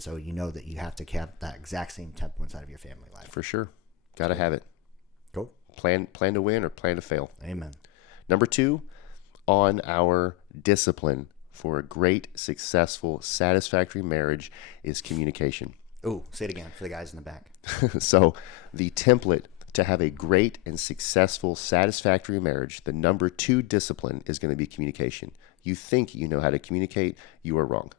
And so you know that you have to have that exact same tempo inside of your family life. For sure. Got to have it. Cool. Plan to win or plan to fail. Amen. Number 2, on our discipline for a great, successful, satisfactory marriage is communication. Ooh, say it again for the guys in the back. So the template to have a great and successful, satisfactory marriage, the number 2 discipline is going to be communication. You think you know how to communicate, you are wrong.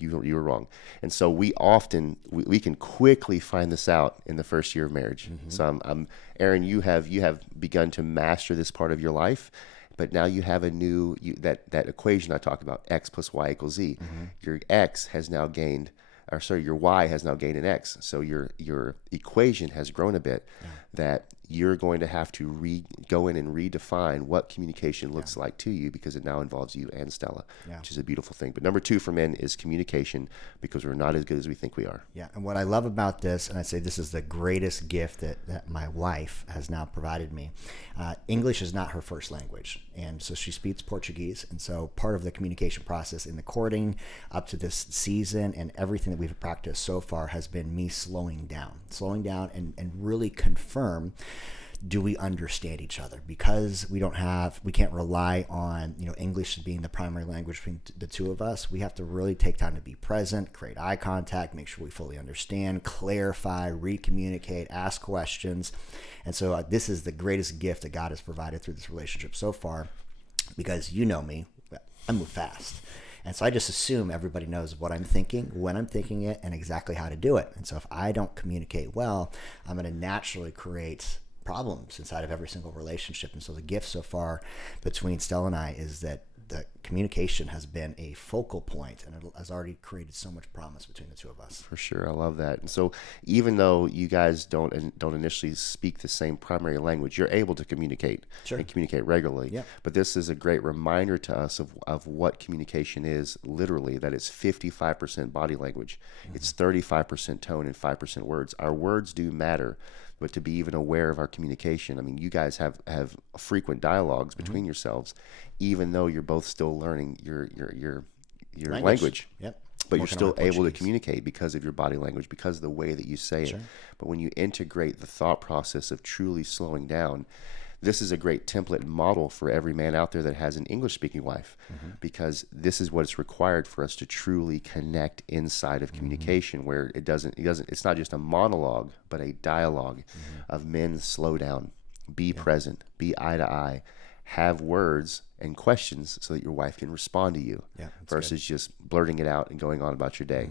You are wrong. And so we can quickly find this out in the first year of marriage. So Aaron, you have begun to master this part of your life, but now you have that equation I talked about, x plus y equals z. Your x has now gained, your y has now gained an x. So your equation has grown a bit, that you're going to have to go in and redefine what communication looks like to you, because it now involves you and Stella, which is a beautiful thing. But number 2 for men is communication, because we're not as good as we think we are. Yeah, and what I love about this, and I say this is the greatest gift that my wife has now provided me. English is not her first language, and so she speaks Portuguese, and so part of the communication process in the courting up to this season and everything that we've practiced so far has been me slowing down and really confirm, do we understand each other? Because we can't rely on, English being the primary language between the two of us. We have to really take time to be present, create eye contact, make sure we fully understand, clarify, re-communicate, ask questions. And so this is the greatest gift that God has provided through this relationship so far, because you know me, I move fast. And so I just assume everybody knows what I'm thinking, when I'm thinking it, and exactly how to do it. And so if I don't communicate well, I'm going to naturally create problems inside of every single relationship. And so the gift so far between Stella and I is that the communication has been a focal point, and it has already created so much promise between the two of us. For sure. I love that. And so even though you guys don't initially speak the same primary language, you're able to communicate and communicate regularly. Yeah. But this is a great reminder to us of what communication is, literally, that it's 55% body language. It's 35% tone and 5% words. Our words do matter, but to be even aware of our communication. I mean, you guys have frequent dialogues between yourselves, even though you're both still learning your language. Yep. But you're still able to communicate because of your body language, because of the way that you say it. But when you integrate the thought process of truly slowing down, this is a great template and model for every man out there that has an English-speaking wife, because this is what is required for us to truly connect inside of communication, where it's not just a monologue, but a dialogue of men slow down, be present, be eye to eye, have words and questions so that your wife can respond to you, versus just blurting it out and going on about your day.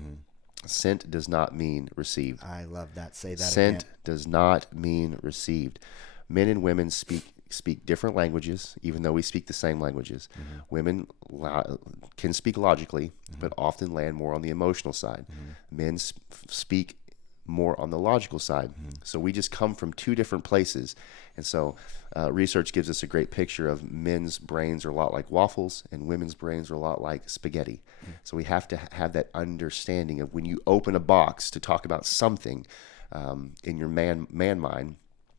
Sent does not mean received. I love that. Say that Sent again. does not mean received. Men and women speak different languages, even though we speak the same languages. Women can speak logically, but often land more on the emotional side. Men speak more on the logical side. So we just come from two different places. And so research gives us a great picture of men's brains are a lot like waffles and women's brains are a lot like spaghetti. So we have to have that understanding of when you open a box to talk about something in your man mind,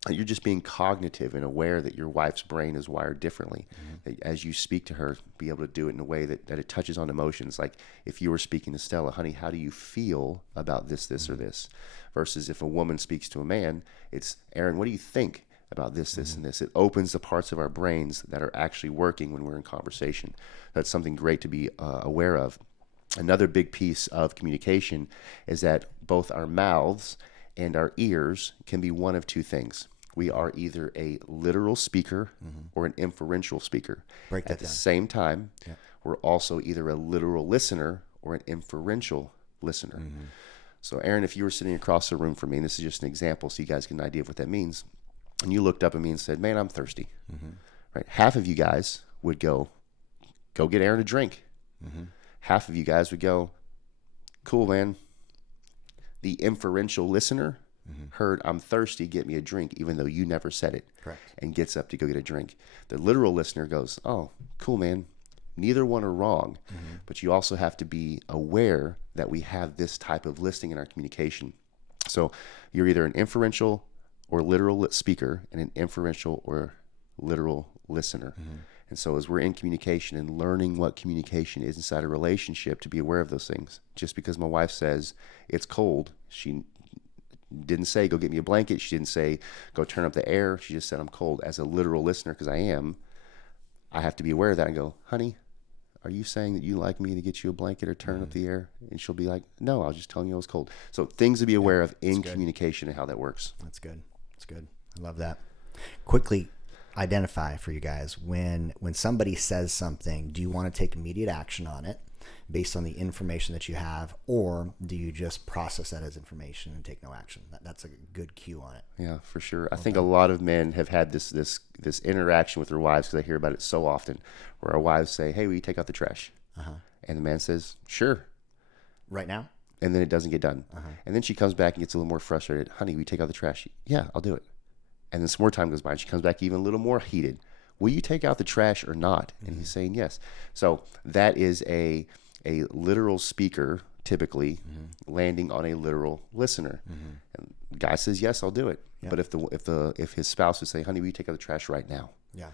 you're just being cognitive and aware that your wife's brain is wired differently. That as you speak to her, be able to do it in a way that it touches on emotions. Like if you were speaking to Stella, honey, how do you feel about this, or this? Versus if a woman speaks to a man, it's, Aaron, what do you think about this, this, and this? It opens the parts of our brains that are actually working when we're in conversation. That's something great to be aware of. Another big piece of communication is that both our mouths and our ears can be one of two things. We are either a literal speaker or an inferential speaker. Break that At the down. same time, we're also either a literal listener or an inferential listener. So Aaron, if you were sitting across the room from me, and this is just an example so you guys get an idea of what that means, and you looked up at me and said, man, I'm thirsty. Right? Half of you guys would go get Aaron a drink. Half of you guys would go, cool, man. The inferential listener heard, I'm thirsty, get me a drink, even though you never said it. Correct. And gets up to go get a drink. The literal listener goes, oh, cool, man. Neither one are wrong, but you also have to be aware that we have this type of listening in our communication. So you're either an inferential or literal speaker and an inferential or literal listener. And so as we're in communication and learning what communication is inside a relationship, to be aware of those things. Just because my wife says it's cold, she didn't say, go get me a blanket. She didn't say, go turn up the air. She just said, I'm cold. As a literal listener, because I have to be aware of that and go, honey, are you saying that you like me to get you a blanket or turn up the air? And she'll be like, no, I was just telling you I was cold. So things to be aware of in communication and how that works. That's good. That's good. I love that. Quickly identify for you guys when somebody says something, do you want to take immediate action on it based on the information that you have, or do you just process that as information and take no action? That's a good cue on it. Yeah, for sure. I think a lot of men have had this interaction with their wives, because I hear about it so often, where our wives say, hey, will you take out the trash? And the man says, sure. Right now? And then it doesn't get done. And then she comes back and gets a little more frustrated. Honey, will you take out the trash? Yeah, I'll do it. And then some more time goes by and she comes back even a little more heated. Will you take out the trash or not? And he's saying yes. So that is a literal speaker typically landing on a literal listener. And the guy says, yes, I'll do it. Yep. But if his spouse would say, honey, will you take out the trash right now? Yeah.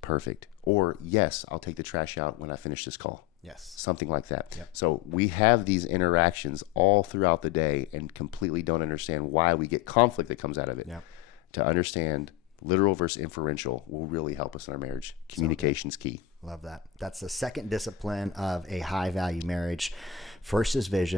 Perfect. Or yes, I'll take the trash out when I finish this call. Yes. Something like that. Yep. So we have these interactions all throughout the day and completely don't understand why we get conflict that comes out of it. Yep. To understand literal versus inferential will really help us in our marriage. Communication's key. Love that. That's the second discipline of a high value marriage. First is vision.